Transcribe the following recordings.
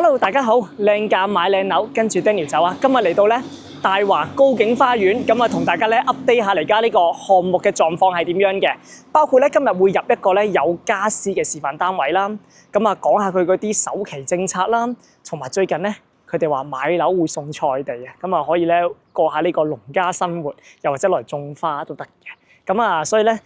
Hello， 大家好，靚價買靚樓，跟住 Daniel 走啊！今日嚟到咧大華高景花園，咁啊同大家咧 update 下嚟家呢個項目嘅狀況係點樣嘅，包括咧今日會入一個咧有家私嘅示範單位啦，咁啊講下佢嗰啲首期政策啦，同埋最近咧佢哋話買樓會送菜地啊，咁啊可以咧過下呢個農家生活，又或者來種花都得嘅，咁啊所以咧。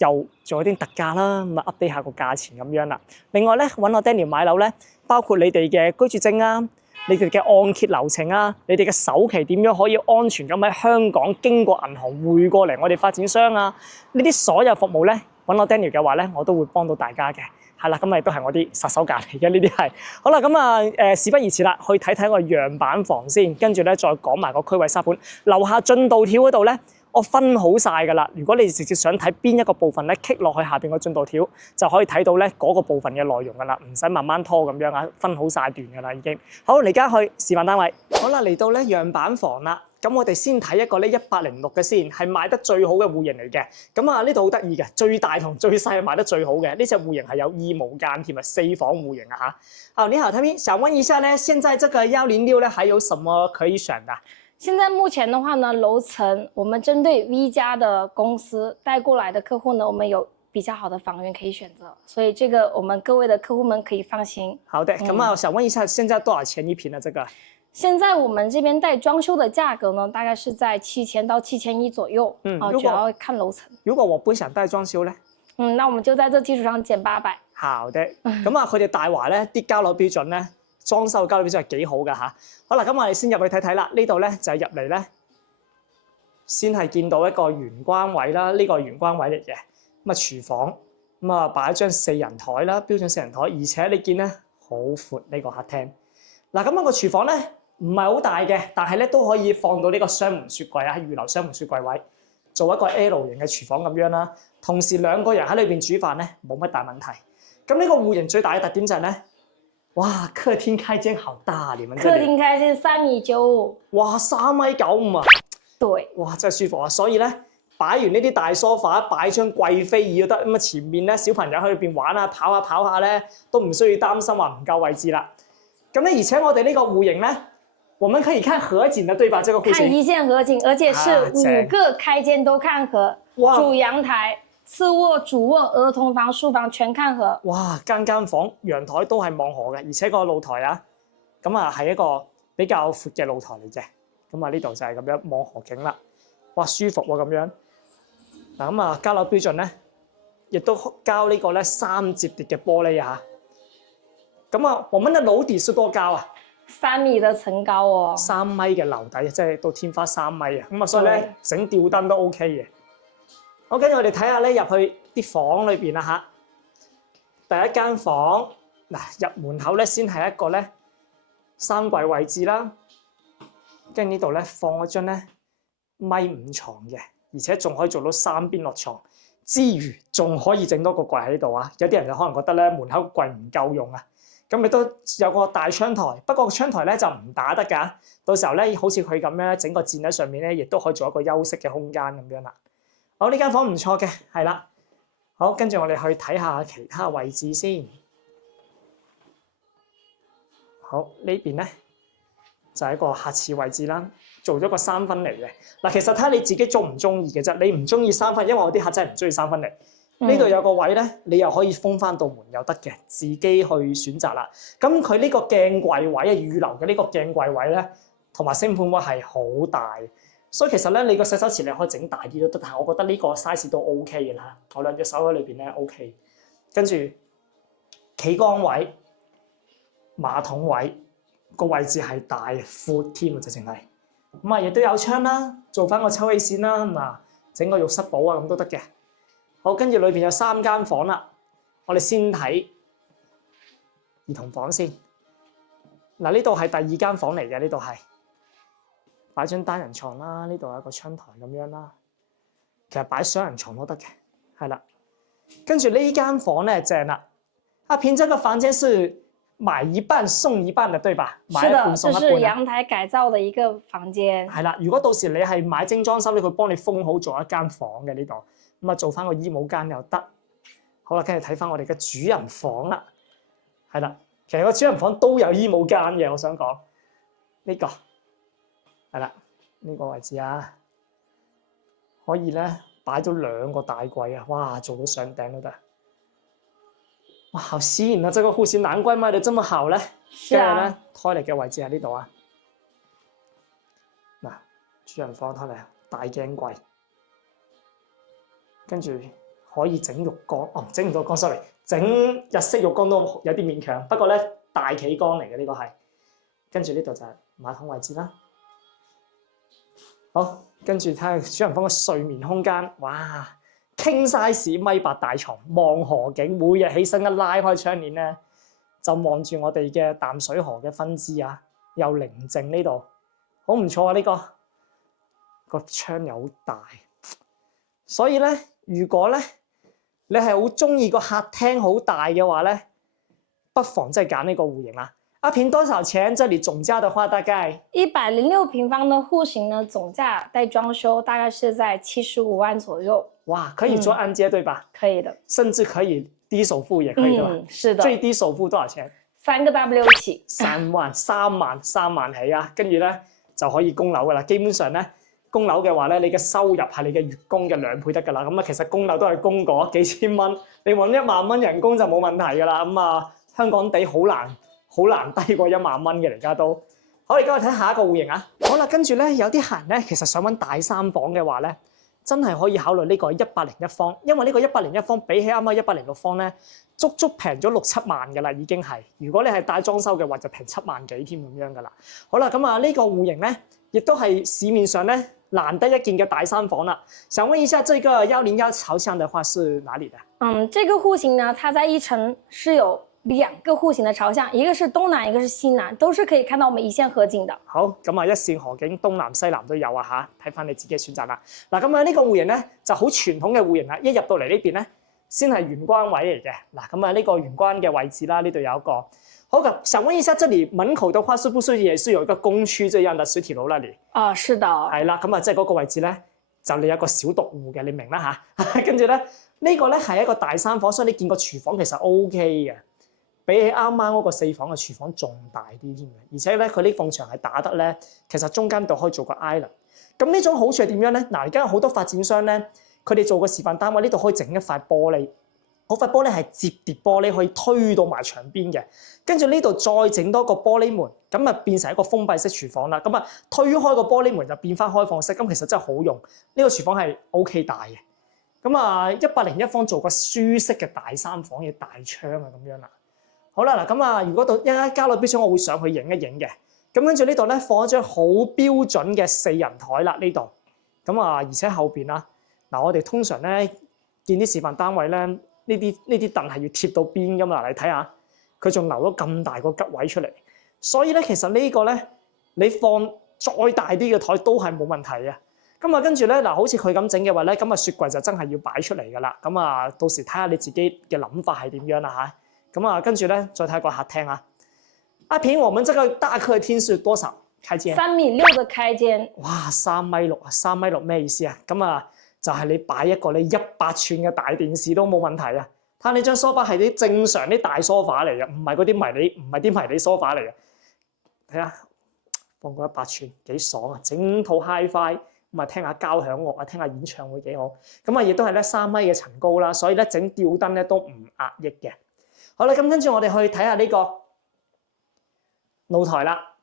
又做一啲特價啦，咁啊 update 下個價錢咁樣啦。另外咧揾我 Daniel 買樓咧，包括你哋嘅居住證啊，你哋嘅按揭流程啊，你哋嘅首期點樣可以安全咁喺香港經過銀行匯過嚟我哋發展商啊，呢啲所有服務咧揾我 Daniel 嘅話咧，我都會幫到大家嘅。係啦，咁亦都係我啲殺手鐧嚟嘅呢啲係。好啦，咁啊事不宜遲啦，去睇睇個樣板房先，跟住咧再講埋個區位沙盤。樓下進度條嗰度咧。我分好晒㗎啦，如果你直接想睇邊一個部分咧，click 落去下邊個進度條就可以睇到咧嗰個部分嘅內容㗎啦，唔使慢慢拖咁樣啊，分好晒段㗎啦已經。好，而家去示範單位。好啦，嚟到咧樣板房啦，咁我哋先睇一個咧106嘅先，係賣得最好嘅戶型嚟嘅。咁啊呢度好得意嘅，最大同最細係賣得最好嘅。呢隻戶型係有2無間添啊，4房戶型啊嚇。好，你好，他們想問一下咧，現在這個106咧，還有什麼可以選的？現在目前的話呢，樓層我們針對 V 家的公司帶過來的客戶呢，我們有比較好的房源可以選擇，所以這個我們各位的客戶們可以放心。好的，咁啊，我想問一下，現在多少錢一平呢？這個？現在我們這邊帶裝修的價格呢，大概是在7000到7100左右。主要看樓層。如果我不想帶裝修呢？那我們就在這基礎上減800。好的，咁啊，佢哋大華咧啲交樓標準咧。裝修交樓標準係幾好㗎嚇，好啦，咁我哋先入去睇睇啦。呢度咧就係入嚟咧，先係見到一個玄關位啦，呢個係玄關位嚟嘅。咁啊廚房，咁啊擺一張4人台啦，標準4人台，而且你見咧好闊呢個客廳。嗱，咁個廚房咧唔係好大嘅，但係咧都可以放到呢個雙門雪櫃啊，喺預留雙門雪櫃位，做一個 L 型嘅廚房咁樣啦。同時兩個人喺裏邊煮飯咧冇乜大問題。咁呢個戶型最大嘅特點就係咧。哇！客廳開間好大，你們這裡客廳開間3.95米。哇，3.95米啊！對，哇，真係舒服啊！所以咧，擺完呢啲大梳化，擺張貴妃椅都得。咁啊，前面咧小朋友喺裏邊玩啊，跑下咧，都唔需要擔心話唔夠位置啦。咁咧，而且我哋呢個戶型咧，我們可以看河景的，對吧？這個戶型看一線河景，而且是5個開間都看河，主陽台。次臥、主臥、兒童房、書房全看河。哇！間房陽台都係望河嘅，而且個露台啊，咁啊係一個比較闊嘅露台嚟嘅。咁啊呢度就係咁樣望河景啦。哇，舒服喎咁樣。嗱咁啊交樓標準咧，亦都交呢個咧3摺疊嘅玻璃啊。咁啊，我們嘅樓底是多高啊？3米嘅層高哦。3米嘅樓底，即係到天花3米啊。咁啊，所以咧整吊燈都 OK 嘅。好，跟住我哋睇下咧入去啲房裏邊啦嚇。第一間房嗱入門口咧先係一個咧3櫃位置啦，跟住呢度咧放咗張咧1.5米床嘅，而且仲可以做到3邊落床，之餘仲可以整多個櫃喺度啊！有啲人就可能覺得咧門口櫃唔夠用啊，咁亦都有個大窗台，不過個窗台咧就唔打得㗎，到時候咧好似佢咁樣整個墊喺上面咧，亦都可以做一個休息嘅空間咁樣啦。好，呢間房唔錯嘅，係啦。好，跟住我哋去睇下其他位置先。好，呢邊咧就係一個客廁位置啦，做咗個3分離嘅。嗱，其實睇下你自己中唔中意嘅啫。你唔中意3分，因為我啲客真係唔中意3分離。呢度有個位咧，你又可以封翻道門又得嘅，自己去選擇啦。咁佢呢個鏡櫃位啊，預留嘅呢個鏡櫃位咧，同埋星盤位係好大。所以其實咧，你個洗手池你可以整大啲都得，但係我覺得呢個 size 都 OK 嘅啦。我兩隻手喺裏邊咧 OK， 跟住企缸位、馬桶位個位置係大闊添啊，直情係咁啊，亦都有窗啦，做翻個抽氣扇啦，咁啊，整個浴室寶啊咁都得嘅。好，跟住裏邊有3間房啦，我哋先睇兒童房先。嗱，呢度係第2間房嚟嘅，呢度係。擺張單人床啦，呢度有個窗台咁樣啦。其實擺雙人床都得嘅，係啦。跟住呢間房咧正啦，平這個房間是買一半送一半嘅，對吧？買一半送一半。是的，這是陽台改造的一個房間。係啦，如果到時你係買精裝修，你會幫你封好做一間房嘅呢度，咁啊做翻個衣帽間又得。好啦，跟住睇翻我哋嘅主人房啦，係啦。其實個主人房都有衣帽間嘅，我想講呢個係啦，呢個位置啊，可以咧擺咗2個大櫃啊，哇，做到上頂都得。哇，好吸引啊！這個戶型難怪賣得這麼好咧。跟住咧，toilet 嘅位置喺呢度啊。嗱，主人房toilet大鏡櫃，跟住可以整浴缸，哦，整唔到缸 ，sorry， 整日式浴缸都有啲勉強。不過咧，大企缸嚟嘅呢個係。跟住呢度就係馬桶位置啦。好，跟住睇下主人房嘅睡眠空間，哇！ King size 1.8大床，望河景，每日起身一拉開窗簾咧，就望住我哋嘅淡水河嘅分支啊，又寧靜呢度，好唔錯啊！呢個窗又好大，所以咧，如果咧你係好中意個客廳好大嘅話咧，不妨真係揀呢個戶型啦。阿平多少錢？這裡總價的話，大概106平方的戶型呢，總價帶裝修大概是在75萬左右。哇，可以做按揭對吧？可以的，甚至可以低首付也可以對吧？是的。最低首付多少錢？3個 W 起。3萬起啊！跟住咧就可以供樓噶啦。基本上咧供樓嘅話咧，你嘅收入係你嘅月供嘅2倍得噶啦。咁啊，其實供樓都係供嗰幾千蚊，你揾1萬蚊人工就冇問題噶啦。咁啊，香港地好難低過1萬蚊嘅而家都。好，而家我睇下一個戶型啊。好啦，跟住咧有啲客人咧，其實想揾大3房嘅話咧。真係可以考慮呢個101方，因為呢個101方比起啱啱106方咧，足平咗6-7萬㗎啦，已經係。如果你係帶裝修嘅話，就平7萬幾添咁樣㗎啦。好啦，咁啊呢個戶型咧，亦都係市面上咧難得一見嘅大3房啦。想問一下，這個101朝向的話是哪裡的？這個戶型呢，它在1層是有2個戶型的朝向，一個是東南，一個是西南，都是可以看到我們一線河景的。好，咁啊一線河景，東南西南都有啊嚇，睇翻你自己嘅選擇啦。嗱，咁啊呢個戶型咧就好傳統嘅戶型啦，一入到嚟呢邊咧先係玄關位嚟嘅。嗱，咁啊呢個玄關嘅位置啦，呢度有一個。好嘅，想問一下，這裡門口的話，是不是也是有一個公區這樣的實體樓那裡？啊，是的。係啦，咁啊即係嗰個位置咧，就你有一個小獨戶嘅，你明啦嚇。跟住咧呢個咧係一個大3房，所以你見個廚房其實 OK 嘅。比起啱啱嗰個4房嘅廚房仲大啲添嘅，而且咧佢呢埲牆係打得咧，其實中間度可以做個 island。咁呢種好處係點樣咧？嗱，而家有好多發展商咧，佢哋做個示範單位，呢度可以整一塊玻璃，嗰塊玻璃係摺疊玻璃，可以推到埋牆邊嘅。跟住呢度再整多個玻璃門，咁啊變成一個封閉式廚房啦。咁啊推開個玻璃門就變翻開放式，咁其實真係好用。呢個廚房係 OK 大嘅。咁啊101方做個舒適嘅大3房嘅大窗啊咁樣啦。好啦，嗱咁啊，如果到一間家裏邊想，我會上去影一影嘅。咁跟住呢度咧放一張好標準嘅4人台啦，呢度。咁啊，而且後邊啦，嗱我哋通常咧見啲示範單位咧，呢啲凳係要貼到邊噶嘛，你睇下，佢仲留咗咁大個吉位出嚟。所以咧，其實呢個咧，你放再大啲嘅台都係冇問題嘅。咁啊，跟住咧嗱，好似佢咁整嘅話咧，咁啊雪櫃就真係要擺出嚟噶啦。咁啊，到時睇下你自己嘅諗法係點樣啦嚇。咁啊，跟住咧，再睇個客廳啊。阿平，我們這個大客廳是多少開間？3.6米嘅開間。哇，3.6米啊！3.6米咩意思啊？咁啊，就係你擺一個你100寸嘅大電視都冇問題啊！睇下你張梳化係啲正常啲大梳化嚟嘅，唔係嗰啲迷你梳化嚟嘅。睇下放個100寸幾爽啊！整套 HiFi 咁啊，聽下交響樂啊，聽下演唱會幾好。咁啊，亦都係咧3米嘅層高啦，所以咧整吊燈咧都唔壓抑嘅。好啦，咁跟住我哋去睇下呢個露台啦。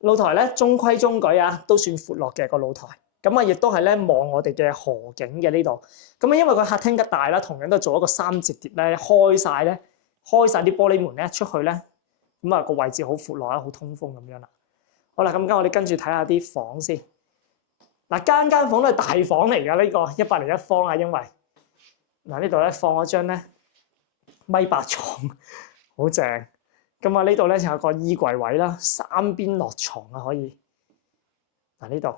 露台咧中規中矩啊，都算闊落嘅個露台。咁啊，亦都係咧望我哋嘅河景嘅呢度。咁啊，因為個客廳嘅大啦，同樣都做一個3折疊咧，開晒啲玻璃門咧出去咧，咁啊個位置好闊落啦，好通風咁樣啦。好啦，咁我哋跟住睇下啲房先。嗱，間房都係大房嚟㗎，呢個101方啊，因為嗱呢度咧放咗張咧1.8床，好正。咁啊呢度咧就有個衣櫃位啦，3邊落床啊可以。嗱呢度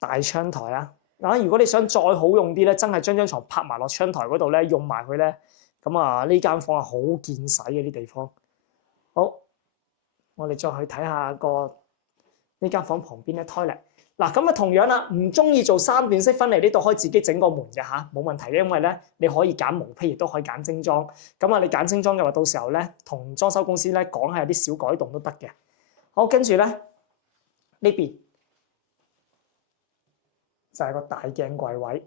大窗台啊，嗱如果你想再好用啲咧，真係將張床拍埋落窗台嗰度咧，用埋佢咧，咁啊呢間房係好見使嘅啲地方。好，我哋再去睇下呢間房旁邊咧 toilet。嗱，咁啊同樣啦，唔中意做3段式分離呢度可以自己整個門嘅嚇，冇問題嘅，因為咧你可以揀毛坯，亦都可以揀精裝。咁啊，你揀精裝嘅話，到時候咧同裝修公司咧講下有啲小改動都得嘅。好，跟住咧呢邊就係個大鏡櫃位，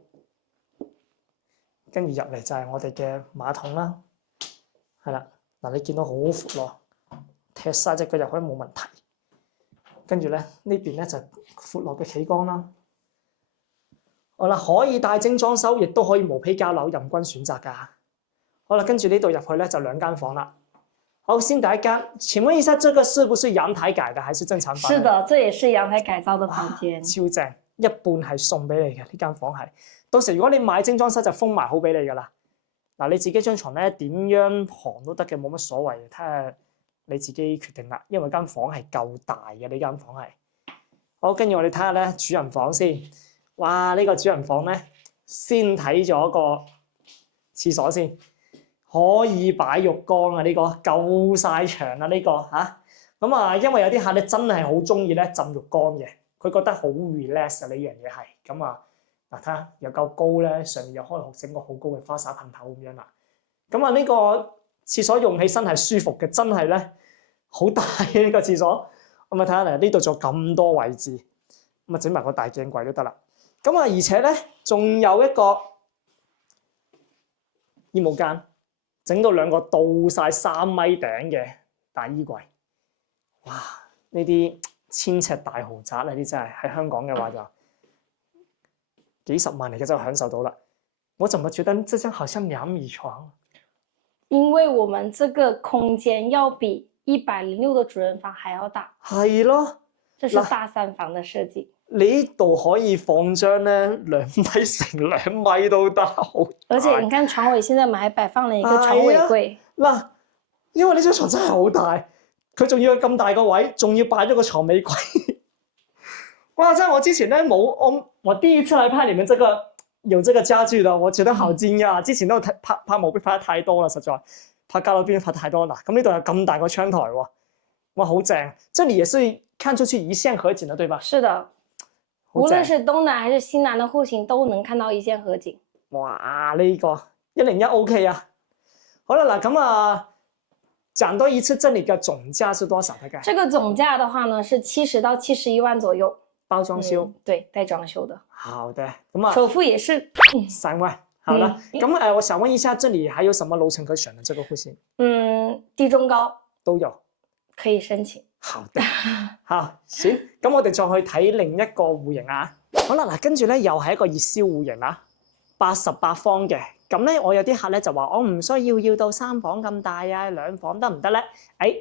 跟住入嚟就係我哋嘅馬桶啦。係啦，嗱你見到好闊咯，踢晒隻腳入去冇問題。跟住咧呢邊咧就闊落嘅企缸啦。好啦，可以帶精裝修，亦都可以毛坯交樓，任君選擇㗎。好啦，跟住呢度入去咧就2間房啦。好，先第一間，請問一下，這個是不是陽台改的，還是正常房？是的，這也是陽台改造的房間。超正，一半係送俾你嘅，呢間房係。到時如果你買精裝修就封埋好俾你㗎啦。嗱，你自己張床咧點樣行都得嘅，冇乜所謂，睇下你自己決定啦。因為間房係夠大嘅，呢間房係。好，跟住我哋睇下咧主人房先。哇！呢個主人房咧，先睇咗個廁所先，可以擺浴缸啊！呢個夠晒長啦，呢個嚇。咁啊，因為有啲客咧真係好中意咧浸浴缸嘅，佢覺得好 relax 啊！呢樣嘢係咁啊。嗱，睇下又夠高咧，上面又可以整個好高嘅花灑噴頭咁樣啦。咁啊，呢個廁所用起身係舒服嘅，真係咧好大嘅呢個廁所。咁啊，睇下嚟呢度仲有咁多位置，咁啊整埋個大鏡櫃都得啦。咁啊，而且咧仲有一個衣帽間，整到2個到晒3米頂嘅大衣櫃。哇！呢啲1000尺大豪宅呢啲真係喺香港嘅話就幾十萬嚟嘅就享受到啦。我怎麼覺得這張好像2米床？因為我們這個空間要比106的主人房還要大。係咯，這是大3房的設計。你呢度可以放張咧2米乘2米都得，好。而且你看床尾現在我們還擺放了一個床尾櫃。嗱，因為呢張床真係好大，佢仲要有咁大個位，仲要擺咗個床尾櫃。哇！真係我之前咧冇我第一次來拍你們有這個家具的，我覺得好驚訝。之前都拍毛坯拍得太多啦，實在拍家樂邊拍太多啦。咁呢度有咁大個窗台喎，哇，好正！這裡也是看出去一線河景的，對吧？是的。無論是東南還是西南的戶型，都能看到一線河景。哇！呢個101 OK 啊！好啦，嗱咁啊，講多一次，這裡嘅總價是多少？大概？這個總價的話呢，是70到71萬左右，包裝修。對，帶裝修的。好的，咁啊，首付也是3萬。好啦，咁我想問一下，這裡還有什麼樓層可選的？這個戶型？低中高都有，可以申請。好的，好，行，咁我哋再去睇另一個戶型啊。好啦，嗱，跟住咧又係一個熱銷戶型啦，88方嘅。咁咧我有啲客咧就話我唔需要到3房咁大啊，2房得唔得咧？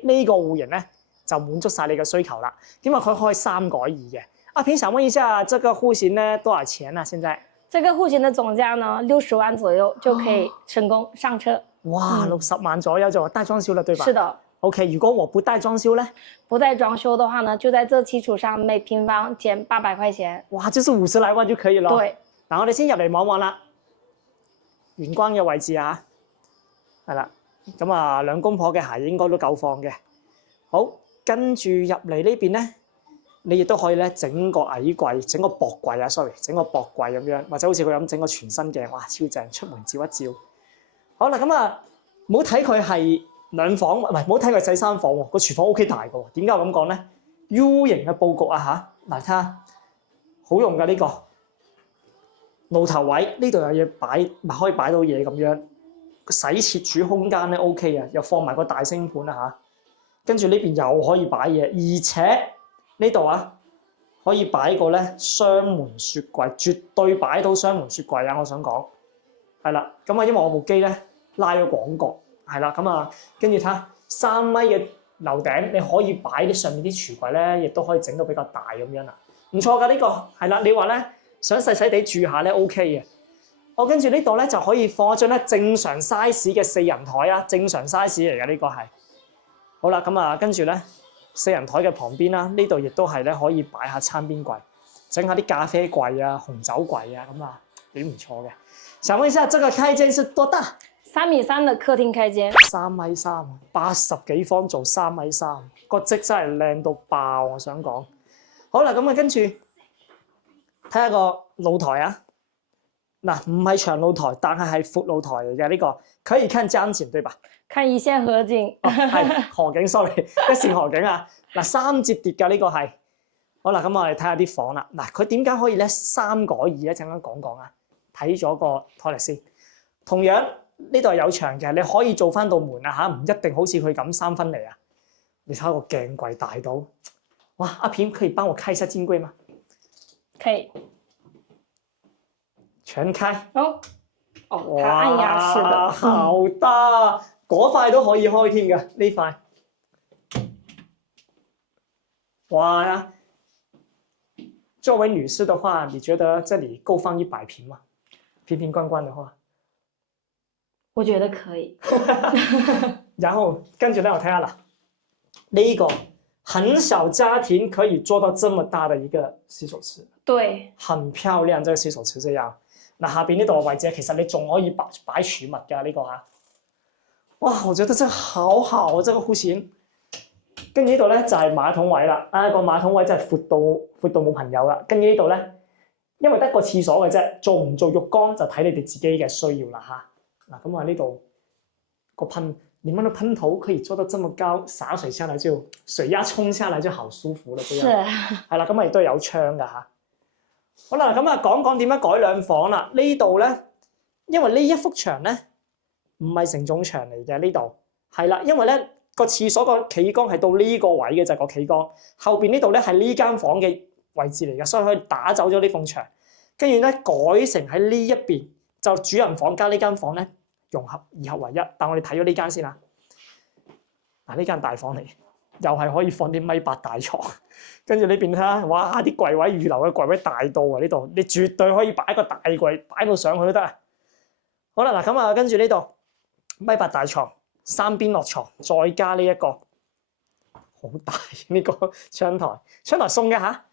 呢個戶型咧就滿足晒你嘅需求啦，因為佢可以3改2嘅。阿平想問一下，這個戶型咧多少錢啊？現在？這個戶型的總價呢，60萬左右就可以成功上車。哇，60萬左右就帶裝修了，對吧？是的。OK，如果我不帶裝修呢？不帶裝修的話呢，就在這基礎上每平方減800塊錢。哇，就是50來萬就可以了。對。嗱，我哋先入嚟望望啦，玄關嘅位置啊，係啦，咁啊2公婆嘅鞋應該都夠放嘅。好，跟住入嚟呢邊咧，你亦都可以咧整個矮櫃，整個薄櫃啊 ，sorry， 整個薄櫃咁樣，或者好似佢咁整個全新嘅，哇，超正，出門照一照。好啦，咁啊，唔好睇佢係2房，唔係，唔好睇佢細3房喎，個廚房 OK 大嘅喎。點解我咁講咧 ？U 型嘅佈局啊嚇，嗱睇下，好用㗎呢個露頭位，呢度有嘢擺，咪可以擺到嘢咁樣。洗切煮空間咧 OK 啊，又放埋個大星盤啊嚇，跟住呢邊又可以擺嘢，而且呢度啊可以擺個咧雙門雪櫃，絕對擺到雙門雪櫃啊！我想講係啦，咁啊因為我部機咧拉咗廣角。係啦，咁啊，跟住睇下3米嘅樓頂，你可以擺啲上面啲櫥櫃咧，亦都可以整到比較大咁樣啦，唔錯㗎呢個。係啦，你話咧想細細地住下咧 OK 嘅。我跟住呢度咧就可以放一張咧正常 size 嘅4人台啊，正常 size 嚟嘅呢個係。好啦，咁啊跟住咧4人台嘅旁邊啦，呢度亦都係咧可以擺下餐邊櫃，整下啲咖啡櫃啊、紅酒櫃啊，咁啊幾唔錯嘅。想問一下，這個開間是多大？3.3米的客廳開間，3.3米，80幾方做3.3米，個積真係靚到爆，我想講。好啦，咁啊跟住睇下個露台啊，嗱唔係長露台，但係闊露台嚟嘅呢個，可以看江景對吧？看一線河景。哦，係河景 ，sorry， 一線河景啊！嗱3節疊㗎呢個係，好啦，咁我哋睇下啲房啦。嗱，佢點解可以咧3改2咧？陣間講講啊。睇咗個台歷先，同樣呢度係有牆嘅，你可以做翻道門啊嚇，唔一定好似佢咁3分離啊。你睇下個鏡櫃大到，哇！阿片可以幫我開一下鏡櫃嗎？可以。全開。哦，它按壓式的。好大，嗰塊都可以開添嘅呢塊。哇！作為女士的話，你覺得這裡夠放100平嗎？瓶瓶罐罐的話，我覺得可以。然後跟住咧，我睇下啦，呢個很小家庭可以做到這麼大的一個洗手池，對，很漂亮。這個洗手池這樣，嗱下邊呢度嘅位置其實你仲可以擺儲物㗎呢個嚇。哇，我覺得真係好好啊！這個戶型，跟住呢度咧就係馬桶位啦。啊個馬桶位真係闊到冇朋友啦。跟住呢度咧。因為得個廁所嘅啫，做唔做浴缸就睇你哋自己嘅需要啦嚇。嗱咁啊呢度個噴，你們的噴頭可以做到這麼高，灑水下來就水壓沖下來就好舒服啦。是。係啦，咁啊亦都有窗噶嚇。好啦，咁啊講講點樣改兩房啦。呢度咧，因為呢一幅牆咧唔係承重牆嚟嘅，呢度係啦，因為咧個廁所個企缸係到呢個位嘅就係個企缸，後邊呢度咧係呢間房嘅位置嚟嘅，所以可以打走咗呢埲牆，跟住咧改成喺呢一邊就主人房加呢間房咧融合二合為一。但我哋睇咗呢間先啦，嗱呢間大房嚟，又係可以放啲1.8米大床，跟住呢邊睇下，哇啲櫃位預留嘅櫃位大到啊！呢度你絕對可以擺一個大櫃擺到上去都得啊！好啦，嗱咁啊，跟住呢度1.8米大床，3邊落床，再加呢一個好大呢個窗台，窗台送嘅嚇。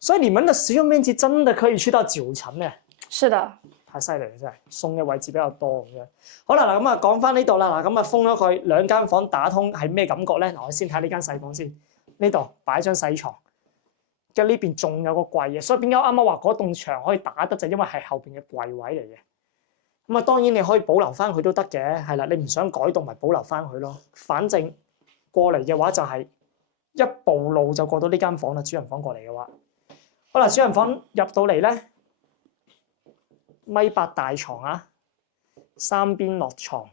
所以你們的使用面積真的可以去到9層咧。是的，太犀利啦，真係送嘅位置比較多咁樣。好啦，嗱咁啊講翻呢度啦，嗱咁啊封咗佢2間房打通係咩感覺咧？嗱我先睇呢間細房先，呢度擺張細床，跟呢邊仲有個櫃嘅，所以點解啱啱話嗰棟牆可以打得就因為係後邊嘅櫃位嚟嘅。咁啊當然你可以保留翻佢都得嘅，係啦，你唔想改動咪保留翻佢咯。反正過嚟嘅話就係一步路就過到呢間房啦，主人房過嚟嘅話。好啦，主人房入到嚟咧，1.8米大床啊，3邊落床，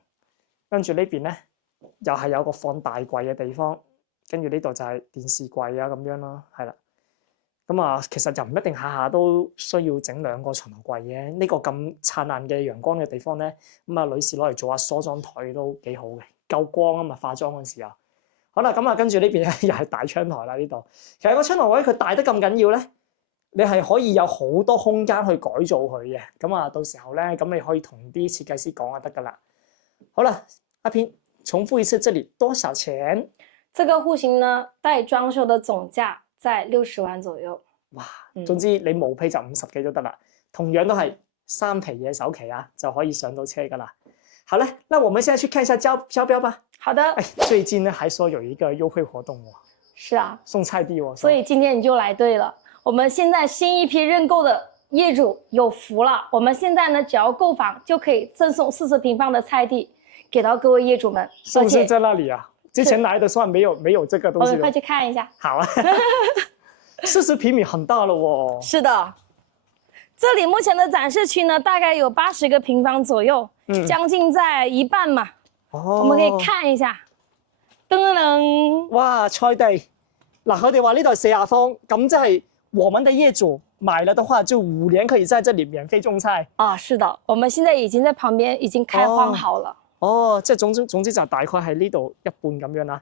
跟住呢邊咧又係有個放大櫃嘅地方，跟住呢度就係電視櫃啊咁樣咯，係啦。咁啊，其實就唔一定下下都需要整2個床頭櫃嘅。呢個咁燦爛嘅陽光嘅地方咧，咁啊女士攞嚟做下梳妝台都幾好嘅，夠光啊嘛，化妝嗰時候。好啦，咁啊跟住呢邊咧又係大窗台啦，呢度其實個窗台位佢大得咁緊要咧。你係可以有好多空間去改造佢嘅，咁啊到時候咧，咁你可以同啲設計師講就得噶啦。好啦，阿片重複一次，這裡多少錢？這個戶型呢，帶裝修的總價在60萬左右。哇，總之你毛坯就50幾都得啦，同樣都係3皮嘢首期啊，就可以上到車噶啦。好咧，那我們現在去看一下招標吧。好的。最近呢，還說有一個優惠活動喎。是啊。送菜地喎。所以今天你就來對了。我們現在新一批認購的業主有福了，我們現在呢只要購房就可以贈送40平方的菜地給到各位業主們。是不是在那裡啊？之前來的時候沒有這個東西。我們快去看一下。好啊。40平米很大了哦。是的，這裡目前的展示區呢，大概有80個平方左右，將近在一半嘛。哦。我們可以看一下。噔噔噔。哇，菜地。嗱，佢哋話呢度係40方，咁即係。我們的業主買了的話，就5年可以在這裡免費種菜。啊，是的，我們現在已經在旁邊已經開荒好了。哦，即係總之就大概係呢度一半咁樣啦。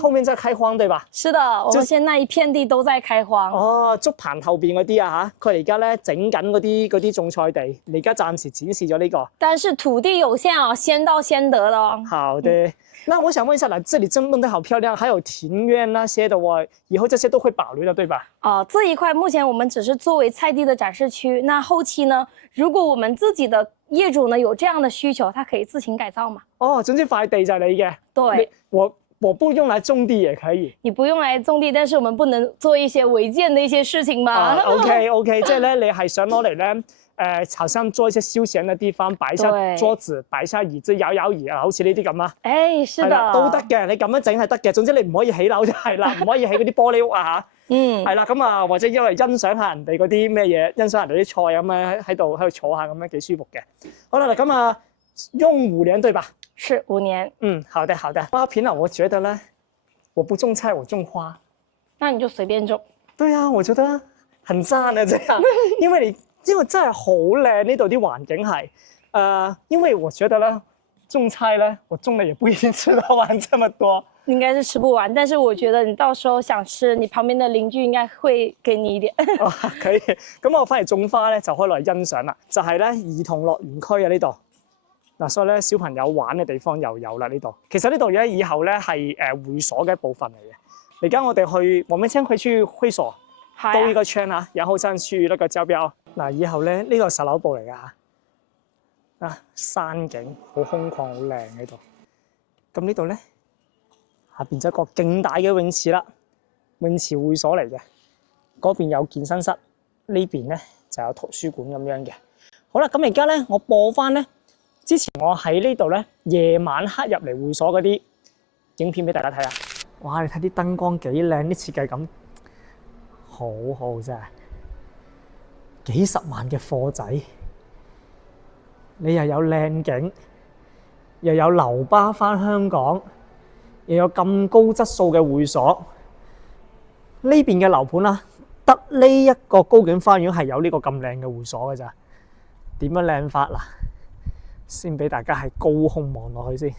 後面在開荒對吧？是的，我們現在那一片地都在開荒。哦，竹棚後邊嗰啲啊嚇，佢哋而家咧整緊嗰啲種菜地，你而家暫時展示咗呢個。但是土地有限啊，先到先得咯。好的。那我想問一下，嗱，這裡真弄得好漂亮，還有庭院那些的喎，以後這些都會保留的，對吧？這一塊目前我們只是作為菜地的展示區，那後期呢，如果我們自己的業主呢有這樣的需求，他可以自行改造嘛。哦，總之塊地就係你嘅。對，我我不用來種地也可以。你不用來種地，但是我們不能做一些違建的一些事情嗎？ OK， 即係咧，你係想攞嚟咧，好像做一些休閒嘅地方，擺下桌子，擺下椅子，搖搖椅啊，好似呢啲咁啊。誒，是的，都得嘅，你咁樣整係得嘅。總之你唔可以起樓就係啦，唔可以起嗰啲玻璃屋啊嚇。係啦，咁啊，或者因為欣賞下人哋嗰啲咩嘢，欣賞人哋啲菜咁樣喺度坐下咁樣幾舒服嘅。好啦，咁啊，用5年對吧？是5年。好的好的。花瓶啊，我覺得咧，我不種菜，我種花。那你就隨便種。對啊，我覺得很讚啊，這樣，因為真係好靚呢度啲環境係，因為我覺得咧，種菜咧，我種了也不一定吃得完這麼多。應該是吃不完，但是我覺得你到時候想吃，你旁邊的鄰居應該會給你一點。可以，咁我翻嚟種花咧就可以嚟欣賞啦。就係咧兒童樂園區啊呢度，嗱，所以咧小朋友玩嘅地方又有啦呢度。其實呢度咧以後咧係會所嘅一部分嚟嘅。而家我哋去，我們先去會所，兜一個圈啊，然後先去那個招標。嗱，以後咧呢個十樓部嚟噶嚇，山景好空曠，好靚呢度。咁呢度咧？下邊就一個勁大嘅泳池啦，泳池會所嚟嘅。嗰邊有健身室，呢邊咧就有圖書館咁樣嘅。好啦，咁而家咧我播翻咧之前我喺呢度咧夜晚黑入嚟會所嗰啲影片俾大家睇下。哇！你睇啲燈光幾靚，啲設計感好好真係，幾十萬嘅貨仔，你又有靚景，又有留巴翻香港。又有咁高質素嘅會所，呢邊嘅樓盤啦，得呢一個高景花園係有呢個咁靚嘅會所嘅咋？點樣靚法嗱？先俾大家係高空望落去先，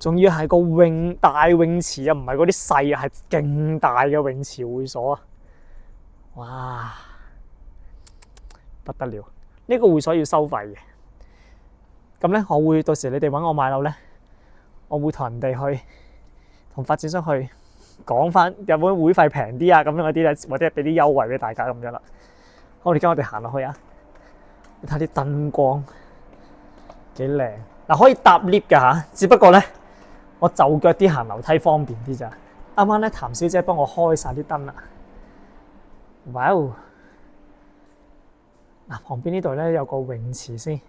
仲要係個大泳池啊，唔係嗰啲細啊，係勁大嘅泳池會所啊！哇，不得了！呢個會所要收費嘅，咁咧我會到時你哋揾我買樓咧。我會同人哋去，同發展商去講翻有冇會費平啲啊，咁樣嗰啲咧，或者俾啲優惠俾大家咁樣啦。好，而家我哋行落去啊，你睇啲燈光幾靚嗱，可以搭 lift 㗎嚇，只不過咧我就腳啲行樓梯方便啲咋。啱啱咧譚小姐幫我開晒啲燈啦，哇哦！嗱，旁邊呢度咧有個泳池先。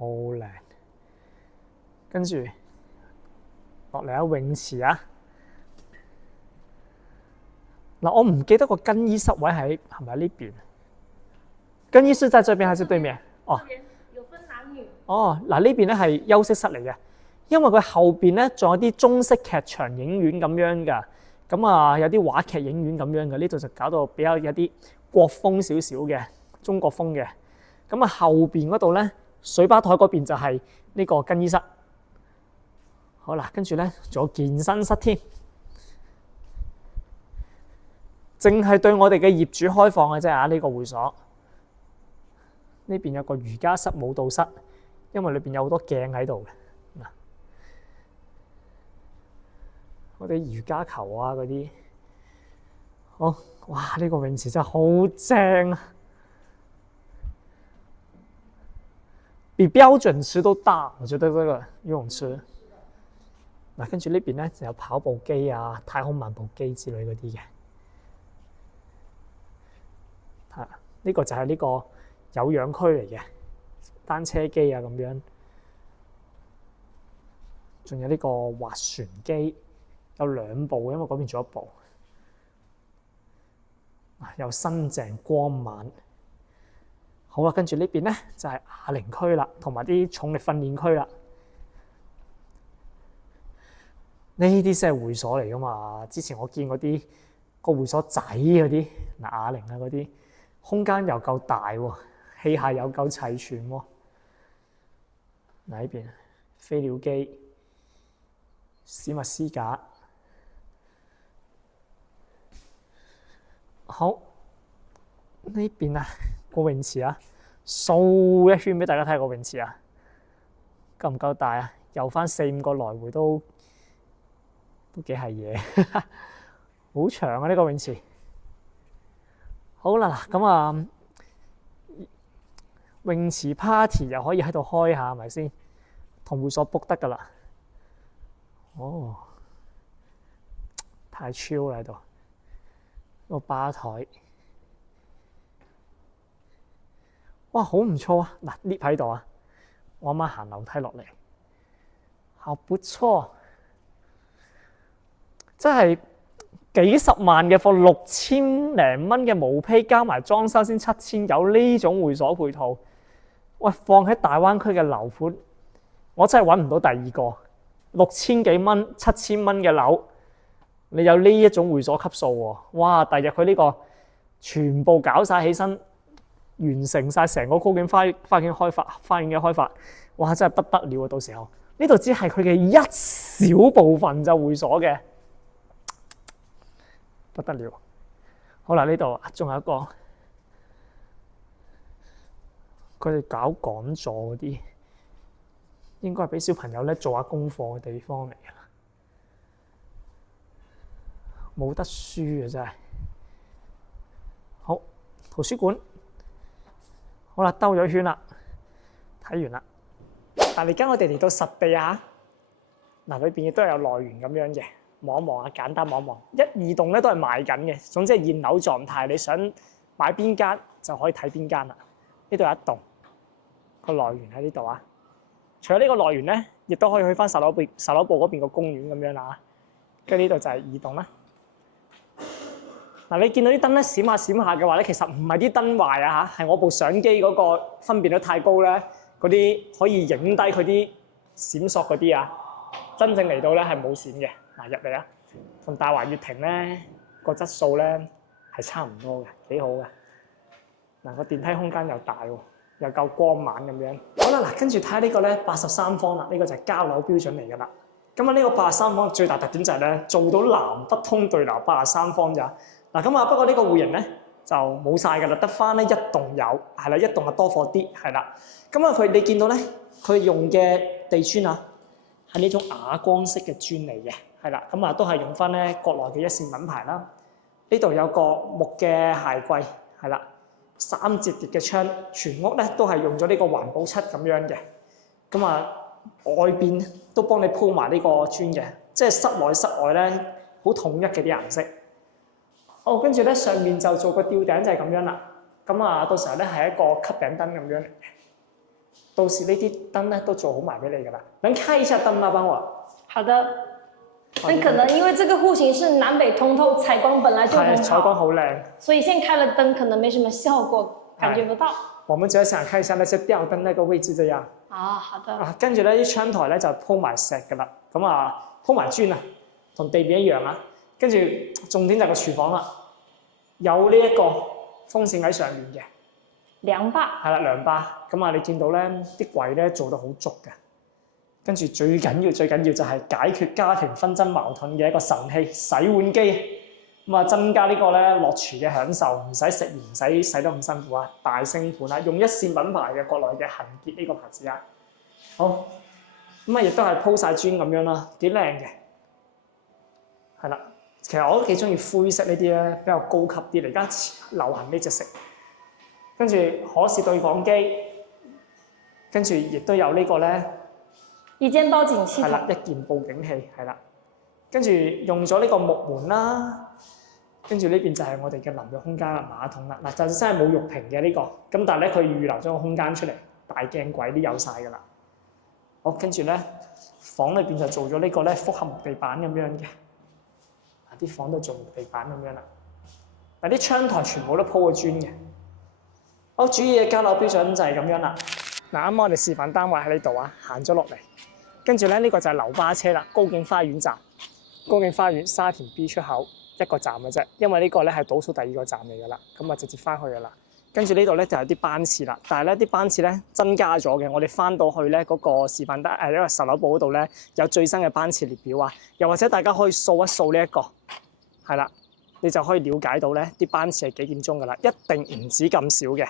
好靚，跟住落嚟有泳池啊！嗱，我唔記得個更衣室位係咪喺呢邊？更衣室在這邊還是對面？哦，有分男女。哦，嗱呢邊咧係休息室嚟嘅，因為佢後邊咧仲有啲中式劇場影院咁樣㗎，咁啊有啲話劇影院咁樣嘅，呢度就搞到比較有啲國風少少嘅中國風嘅，咁啊後邊嗰度咧。水吧台嗰邊就係呢個更衣室，好啦，跟住咧仲有健身室添，淨係對我哋嘅業主開放嘅啫啊！呢個會所呢邊有個瑜伽室、舞蹈室，因為裏邊有好多鏡喺度嘅嗱，嗰啲瑜伽球啊嗰啲，好哇！呢個泳池真係好正啊！比標準池都大，我覺得這個游泳池。嗱，跟住呢邊咧就有跑步機啊、太空漫步機之類嗰啲嘅。呢個就係呢個有氧區嚟嘅，單車機啊咁樣。仲有呢個划船機，有2部，因為嗰邊仲有一部。有新淨光猛。好啦，跟住呢邊咧就係啞鈴區啦，同埋啲重力訓練區啦。呢啲先係會所嚟噶嘛？之前我見嗰啲個會所仔嗰啲嗱啞鈴啊嗰啲，空間又夠大喎，器械又夠齊全喎。嗱呢邊飛鳥機、史密斯架，好呢邊啊。個泳池啊，掃一圈俾大家睇下個泳池啊，夠唔夠大啊？游翻4-5個來回都幾係嘢，好長啊呢個泳池。好啦，咁啊，泳池 party 又可以喺度開下，係咪先？同會所 book 得㗎啦。哦，太 chill 啦喺度，個吧台，哇，好唔錯啊！嗱 ，lift 喺度啊，我啱啱行樓梯落嚟，好不錯，真係幾十萬嘅貨，6000零蚊嘅毛坯加埋裝修先7000，有呢種會所配套，喂，放喺大灣區嘅樓盤，我真係揾唔到第二個6000幾蚊、7000蚊嘅樓，你有呢一種會所級數喎，哇！第日佢呢個全部搞晒起身。完成晒成個高景花園嘅開發，哇！真係不得了啊！到時候呢度只係佢嘅一小部分就會所嘅，不得了。好啦，呢度仲有一個，佢哋搞講座嗰啲，應該係俾小朋友咧做下功課嘅地方嚟㗎啦。冇得輸啊！真係好圖書館。好啦，兜咗圈啦，睇完啦。嗱，而家我哋嚟到實地啊，嗱，裏邊亦都係有內園咁樣嘅，望一望啊，簡單望一望。1、2棟咧都係賣緊嘅，總之係現樓狀態。你想買邊間就可以睇邊間啦。呢度有一棟個內園喺呢度啊。除咗呢個內園咧，亦都可以去翻十樓部嗰邊個公園咁樣啦。跟住呢度就係2棟啦。嗱，你見到啲燈咧閃下閃下嘅話咧，其實唔係啲燈壞啊嚇，係我部相機嗰個分辨率太高咧，嗰啲可以影低佢啲閃爍嗰啲啊，真正嚟到咧係冇閃嘅。嗱，入嚟啊，同大華悅庭咧個質素咧係差唔多嘅，幾好嘅。嗱，個電梯空間又大喎，又夠光猛咁樣。好啦，嗱，跟住睇下呢個咧83方啦，呢個就係交樓標準嚟㗎啦。咁啊，呢個83方最大特點就係咧做到南北通對流83方咋。嗱，咁啊，不過呢個戶型咧就冇晒㗎啦，得翻咧1棟有，係啦，1棟啊多貨啲，係啦。咁啊，你見到咧，佢用嘅地磚啊，係呢種啞光式嘅磚嚟嘅，係啦。咁啊，都係用翻咧國內嘅一線品牌啦。呢度有個木嘅鞋櫃，係啦，3折疊嘅窗，全屋咧都係用咗呢個環保漆咁樣嘅。咁啊，外邊都幫你鋪埋呢個磚嘅，即係室內室外咧好統一嘅啲顏色。哦，跟住咧上面就做個吊頂就係咁樣啦。咁啊，到時候咧係一個吸頂燈咁樣嚟嘅。到時呢啲燈咧都做好埋俾你㗎啦。能開一下燈嗎？幫我。好的。但可能因為這個戶型是南北通透，採光本來就很好，採光好靚，所以現在開了燈可能沒什麼效果，感覺不到。我們只係想看一下那些吊燈那個位置這樣。好的。跟住咧啲窗台咧就鋪埋石㗎啦。咁啊鋪埋磚啊，同地面一樣啊。跟住重點就係個廚房啦。有呢一個風扇喺上面嘅涼吧，係啦，涼吧。咁啊，你見到咧啲櫃咧做得好足嘅，跟住最緊要就係解決家庭紛爭矛盾嘅一個神器洗碗機，咁啊增加呢個咧落廚嘅享受，唔使食鹽，唔使洗得咁辛苦啊！大星盤啊，用一線品牌嘅國內嘅恒潔呢個牌子啊，好，咁啊亦都係鋪晒磚咁樣啦，幾靚嘅，係啦。其實我都幾中意灰色呢啲咧，比較高級啲嚟。而家流行呢隻色，跟住可視對講機，跟住亦都有呢個咧一鍵報警系統，係啦，一鍵報警器係啦。跟住用咗呢個木門啦，跟住呢邊就係我哋嘅淋浴空間啦，馬桶啦。嗱，就真係冇浴屏嘅呢個，咁但係咧佢預留咗個空間出嚟，大鏡櫃啲有晒㗎啦。好，跟住咧房裏邊就做咗呢個咧複合木地板咁樣嘅。啲房都做木地板咁樣啦，嗱啲窗台全部都鋪個磚嘅。好，主要嘅交樓標準就係咁樣啦。嗱，啱啱我哋示範單位喺呢度啊，行咗落嚟，跟住咧呢個就係樓巴車啦，高景花園站。高景花園沙田 B 出口一個站嘅啫，因為呢個咧係倒數第2個站嚟㗎啦，咁啊直接翻去㗎啦。跟住呢度咧就有啲班次啦，但係咧啲班次咧增加咗嘅。我哋翻到去咧嗰個示範單因為售樓部嗰度咧有最新嘅班次列表啊，又或者大家可以掃一掃呢一個，係啦，你就可以了解到咧啲班次係幾點鐘㗎啦，一定唔止咁少嘅。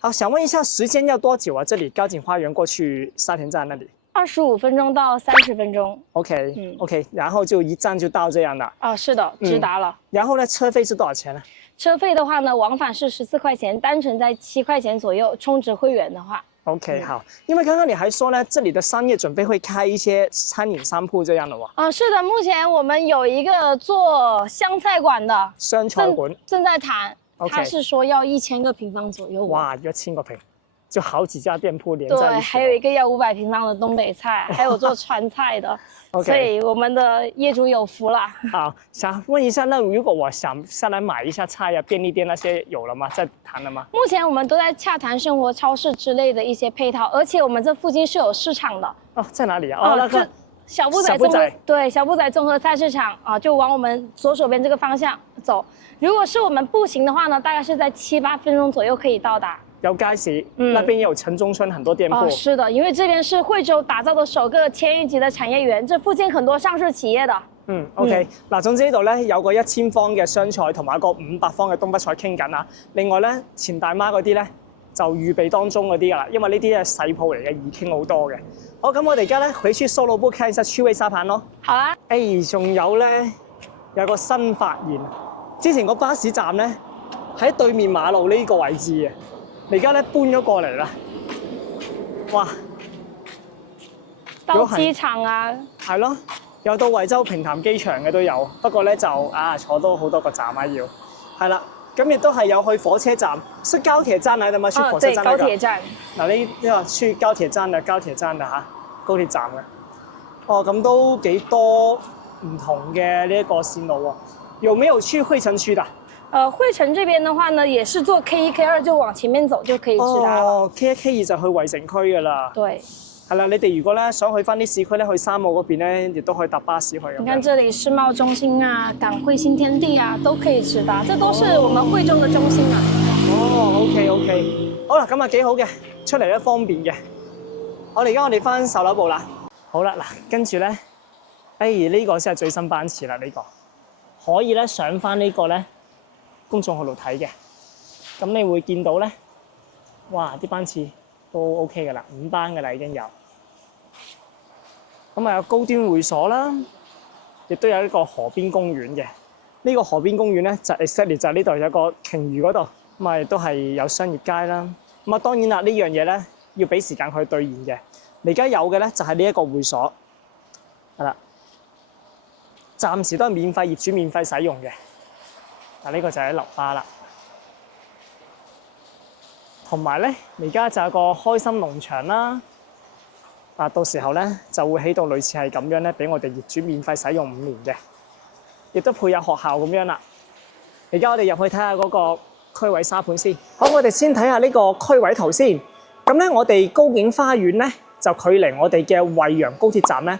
好，想問一下時間要多久啊？這裡高景花園過去沙田站那裡25分鐘到30分鐘。OK， OK， 然後就一站就到這樣的。是的，直達了。然後呢，車費是多少錢呢？車費的話呢，往返是14塊錢，單程在7塊錢左右，充值會員的話。OK，好，因为刚刚你还说呢，这里的商业准备会开一些餐饮商铺这样的喎。是的，目前我们有一个做湘菜馆的，湘菜馆正在谈， OK 他是说要1000个平方左右。哇，1000个平，就好几家店铺连在对，一起。还有一个要500平方的东北菜，还有做川菜的，OK 所以我们的业主有福啦。好，想问一下，那如果我想下来买一下菜呀、便利店那些有了吗？在谈了吗？目前我们都在洽谈生活超市之类的一些配套，而且我们这附近是有市场的。哦，在哪里啊？哦，那个小布仔小布仔小布仔综合菜市场啊，就往我们左手边这个方向走。如果是我们步行的话呢，大概是在7、8分钟左右可以到达。有街市，那边也有城中村很多店铺。是的，因为这边是惠州打造的首个千亿级的产业園，這附近很多上市企業的。OK，嗱，總之呢度咧有個1000方嘅湘菜同埋一個500方嘅東北菜傾緊啊。另外咧，錢大媽嗰啲咧就預備當中嗰啲噶啦，因為呢啲係細鋪嚟嘅，易傾好多嘅。好，咁我哋而家咧回去收蘿蔔看一下趣味沙盤咯。好啊。仲有咧有個新發現，之前個巴士站咧喺對面馬路呢個位置嘅。而家咧搬咗過嚟啦，哇！到機場啊，係咯，有到惠州平潭機場嘅都有，不過咧就坐多好多個站啊要，係啦，咁亦都係有去火車站，是高鐵站嚟的嘛？去火車站對，高鐵站。嗱呢個去高鐵站嘅嚇，高鐵站嘅，哦咁都幾多唔同嘅呢一個線路喎，有沒有去惠城區的？惠城這邊的話呢，也是坐 K1、K2就往前面走就可以直達了。哦 ，K1、K2就去惠城區㗎啦。對。係啦，你哋如果咧想去翻啲市區咧，去三澳嗰邊咧，亦都可以搭巴士去。你看這裡世貿中心啊、港匯新天地啊，都可以直達，這都是我們惠州的中心啊。哦，OK，好啦，咁啊幾好嘅，出嚟咧方便嘅。我哋翻售樓部啦。好啦，嗱，跟住咧，呢個先係最新班次啦，呢個可以咧上翻呢個咧公眾號度睇嘅。咁你會見到咧，哇！啲班次都 OK 嘅啦，5班嘅啦已經有。咁啊有高端會所啦，亦都有一個河邊公園嘅。呢個河邊公園咧就 exactly 就係呢度有個鯨魚嗰度，咁啊亦都係有商業街啦。咁啊當然啦，呢樣嘢咧要俾時間去兌現嘅。而家有嘅咧就係呢一個會所，係啦，暫時都係免費，業主免費使用嘅。嗱，呢個就係樓巴啦。同埋咧，而家就有個開心農場啦。到時候咧就會起到類似係咁樣咧，俾我哋業主免費使用5年嘅，亦都配有學校咁樣啦。而家我哋入去睇下嗰個區位沙盤先。好，我哋先睇下呢個區位圖先。咁咧，我哋高景花園咧就距離我哋嘅惠陽高鐵站咧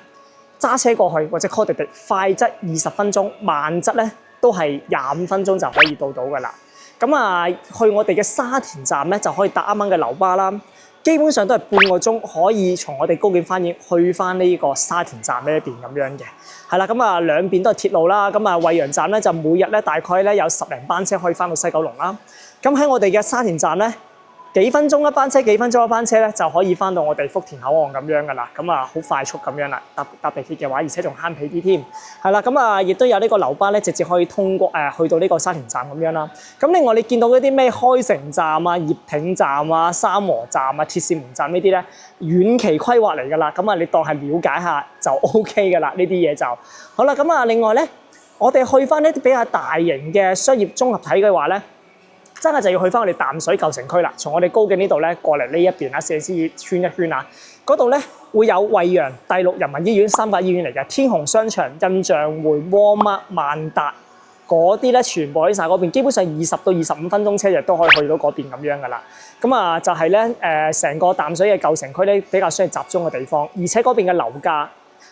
揸車過去或者 call 滴滴，快則20分鐘，慢則咧都係25分鐘就可以到㗎啦。咁啊，去我哋嘅沙田站咧就可以搭啱啱嘅樓巴啦。基本上都係半個鐘可以從我哋高景花園去翻呢個沙田站呢一邊咁樣嘅。係啦，咁啊兩邊都係鐵路啦。咁啊惠陽站咧就每日咧大概咧有10零班車可以翻到西九龍啦。咁喺我哋嘅沙田站咧，幾分鐘一班車，幾分鐘一班車咧就可以翻到我哋福田口岸咁樣噶啦。咁啊好快速咁樣啦，搭地鐵嘅話，而且仲慳皮啲添。係啦，咁啊亦都有呢個樓巴咧，直接可以通過去到呢個沙田站咁樣啦。咁另外你見到嗰啲咩開城站啊、葉挺站啊、三和站啊、鐵線門站呢啲咧，遠期規劃嚟噶啦。咁啊你當係了解下就 OK 噶啦，呢啲嘢就好啦。咁啊另外咧，我哋去翻呢啲比較大型嘅商業綜合體嘅話咧，真係就要去翻我哋淡水舊城區啦，從我哋高景呢度咧過嚟呢一邊啦，四獅圈一圈啊，嗰度咧會有惠陽、第六人民醫院3間醫院嚟嘅，天虹商場、印象匯、Walmart、萬達嗰啲咧，全部喺晒嗰邊，基本上20到25分鐘車亦都可以去到嗰邊咁樣噶啦。咁啊就係咧成個淡水嘅舊城區咧比較需要集中嘅地方，而且嗰邊嘅樓價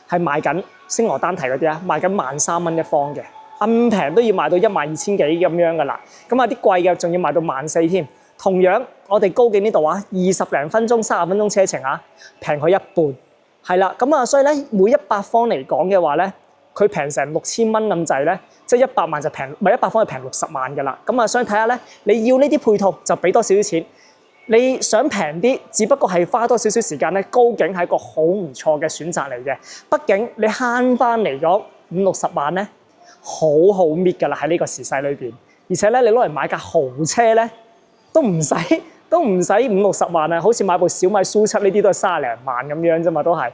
係賣緊星羅丹提嗰啲啊，賣緊13,000蚊一方嘅。咁平都要賣到12,000幾咁樣噶啦，咁啊啲貴嘅仲要賣到14,000添。同樣我哋高景呢度啊，20零分鐘、30分鐘車程啊，平佢一半，係啦。咁啊，所以咧每100方嚟講嘅話咧，佢平成6000蚊咁滯咧，即係100萬就平，唔係100方係平60萬噶啦。咁啊，所以睇下咧，你要呢啲配套就俾多少少錢。你想平啲，只不過係花多少少時間咧，高景係一個好唔錯嘅選擇嚟嘅。畢竟你慳翻嚟咗50-60萬咧。好好搣㗎啦，喺呢個時勢裏邊，而且咧你攞嚟買架豪車咧，都唔使都唔使50-60萬啊，好似買部小米 SU7呢啲都係30零萬咁樣啫嘛，都係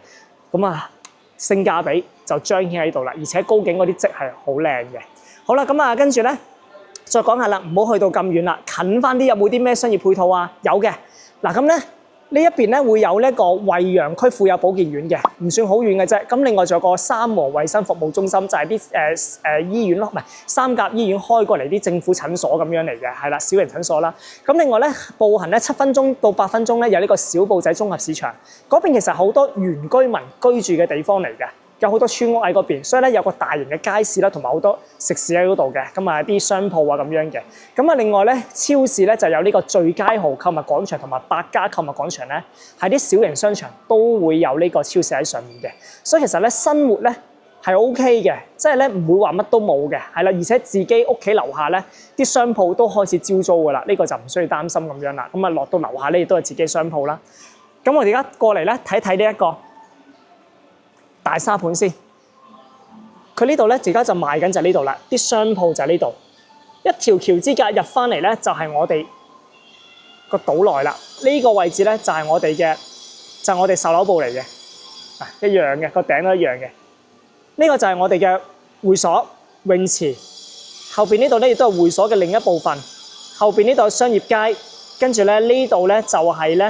咁啊，性價比就彰顯喺度啦，而且高景嗰啲則係好靚嘅。好啦，咁啊跟住咧再講下啦，唔好去到咁遠啦，近翻啲有冇啲咩商業配套啊？有嘅，嗱咁咧。呢一邊咧會有呢個惠陽區婦幼保健院嘅，唔算好遠嘅啫。咁另外仲有個三和衞生服務中心，就係啲醫院咯，唔係三甲醫院開過嚟啲政府診所咁樣嚟嘅，係啦，小型診所啦。咁另外咧步行咧7分鐘到8分鐘咧有呢個小埔仔綜合市場，嗰邊其實好多原居民居住嘅地方嚟嘅。有好多村屋喺嗰邊，所以咧有個大型嘅街市啦，同埋好多食肆喺嗰度嘅，咁啊啲商鋪啊咁樣嘅。咁啊另外咧超市咧就有呢個最佳號購物廣場同埋百家購物廣場咧，喺啲小型商場都會有呢個超市喺上面嘅。所以其實咧生活咧係 OK 嘅，即係咧唔會話乜都冇嘅，係啦，而且自己屋企樓下咧啲商鋪都開始招租噶啦，呢個就唔需要擔心咁樣啦。咁啊落到樓下咧亦都係自己商鋪啦。咁我哋而家過嚟咧睇睇呢一個大沙盤先，佢呢度咧而家就賣緊就呢度啦，啲商鋪就喺呢度，一條橋之隔入翻嚟咧就係我哋個島內啦。呢個位置咧就係我哋嘅我哋售樓部嚟嘅，一樣嘅，個頂都一樣嘅。呢個就係我哋嘅會所泳池，後邊呢度咧亦都係會所嘅另一部分，後邊呢度係商業街，跟住咧呢度咧就係咧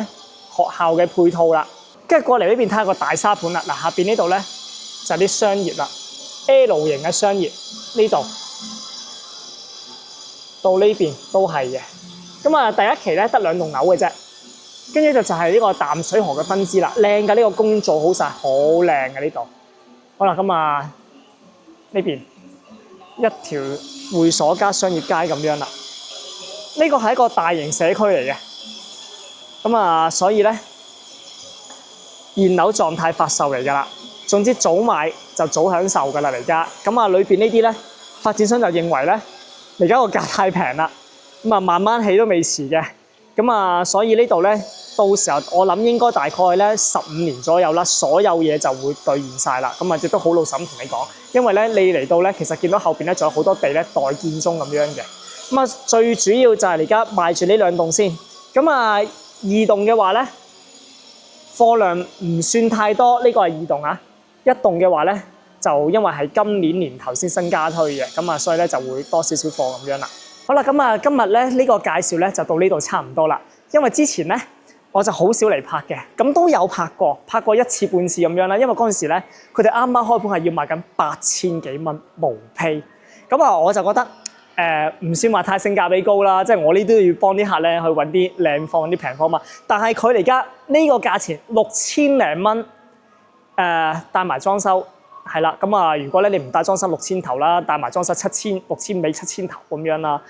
學校嘅配套啦。跟住過嚟呢邊睇下個大沙盤啦，嗱下邊呢度咧就係啲商業啦 ，L 型嘅商業呢度到呢邊都係嘅。咁啊第一期咧得2棟樓嘅啫，跟住就係呢個淡水河嘅分支啦，靚嘅呢個工做好晒，好靚嘅呢度。好啦，咁啊呢邊一條會所加商業街咁樣啦，呢個係一個大型社區嚟嘅，咁啊所以咧。現樓狀態發售嚟㗎啦，總之早買就早享受㗎啦而家。咁啊裏邊呢啲咧發展商就認為咧而家個價太平啦，咁啊慢慢起都未遲嘅。咁啊所以呢度咧到時候我諗應該大概咧15年左右啦，所有嘢就會兌現晒啦。咁啊亦都好老實咁同你講，因為咧你嚟到咧其實見到後邊咧仲有好多地咧待建中咁樣嘅。咁啊最主要就係而家賣住呢2棟先。咁啊2棟嘅話咧。貨量唔算太多，呢個係2棟啊。1棟嘅話咧，就因為係今年年頭先新加推嘅，咁啊，所以咧就會多少少貨咁樣啦。好啦，咁啊，今日咧呢個介紹咧就到呢度差唔多啦。因為之前咧我就好少嚟拍嘅，咁都有拍過1次半次咁樣啦。因為嗰陣時咧佢哋啱啱開盤係要賣緊8000幾蚊無批，咁啊我就覺得。唔算話太性價比高啦，即係我呢都要幫啲客咧去揾啲靚貨、啲平貨嘛。但係佢而家呢個價錢6000零蚊，帶埋裝修係啦。咁啊，如果咧你唔帶裝修6000頭啦，帶埋裝修6000尾7000頭咁樣啦，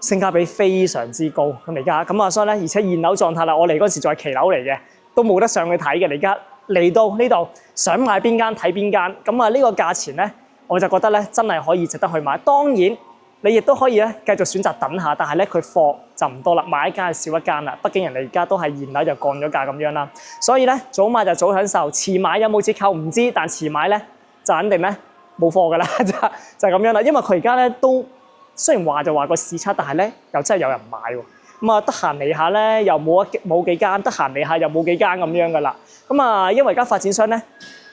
性價比非常之高。咁而家咁啊，所以咧而且現樓狀態啦，我嚟嗰時仲係期樓嚟嘅，都冇得上去睇嘅。而家嚟到呢度想買邊間睇邊間，咁啊呢個價錢咧，我就覺得咧真係可以值得去買。當然。你亦都可以咧繼續選擇等下，但係咧佢貨就唔多啦，買一間係少一間啦。畢竟人哋而家都係現樓就降咗價咁樣啦，所以咧早買就早享受，遲買有冇折扣唔知，但遲買咧就肯定咧冇貨㗎啦，就係咁樣啦。因為佢而家咧都雖然話就話個市差，但係咧又真係有人買喎。咁啊得閒嚟下咧又冇幾間，得閒嚟下又冇幾間咁樣㗎啦。咁啊因為而家發展商咧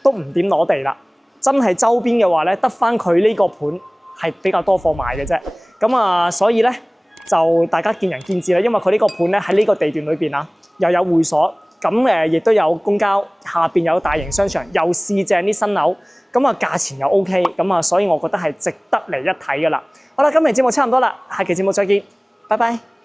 都唔點攞地啦，真係周邊嘅話咧得返佢呢個盤。係比較多貨賣嘅啫，咁啊，所以咧就大家見仁見智啦。因為佢呢個盤咧喺呢個地段裏邊啊，又有會所，咁亦都有公交，下邊有大型商場，又試正啲新樓，咁啊價錢又 OK，咁啊，所以我覺得係值得嚟一睇噶啦。好啦，今期節目差唔多啦，下期節目再見，拜拜。